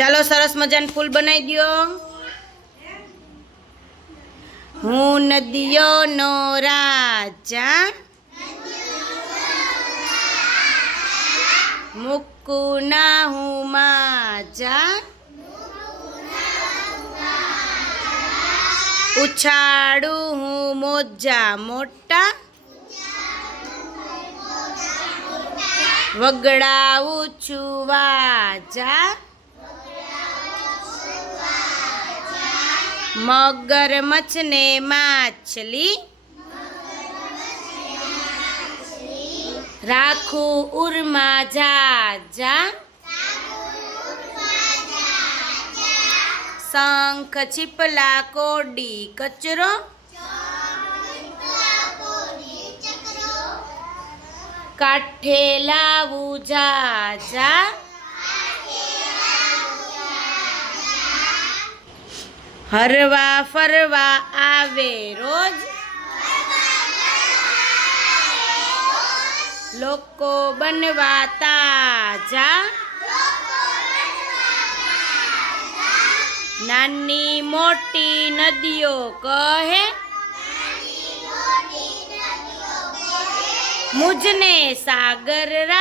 ચાલો સરસ મજાનું ફૂલ બનાવી દો હું નદીઓનો રાજા મૂકું ના હું માજા ઉછાળું હું મોજા મોટા વગડાવું છું વાજા મગરમચ્છ ને માછલી. રાખું ઉર્મા જાજા શંખ છીપલા કોડી કચરો. કાઠે લાવું જાજા હરવા ફરવા આવે રોજ લોકો બનવા તાજા નાની મોટી નદીઓ કહે મુજને સાગર રાજા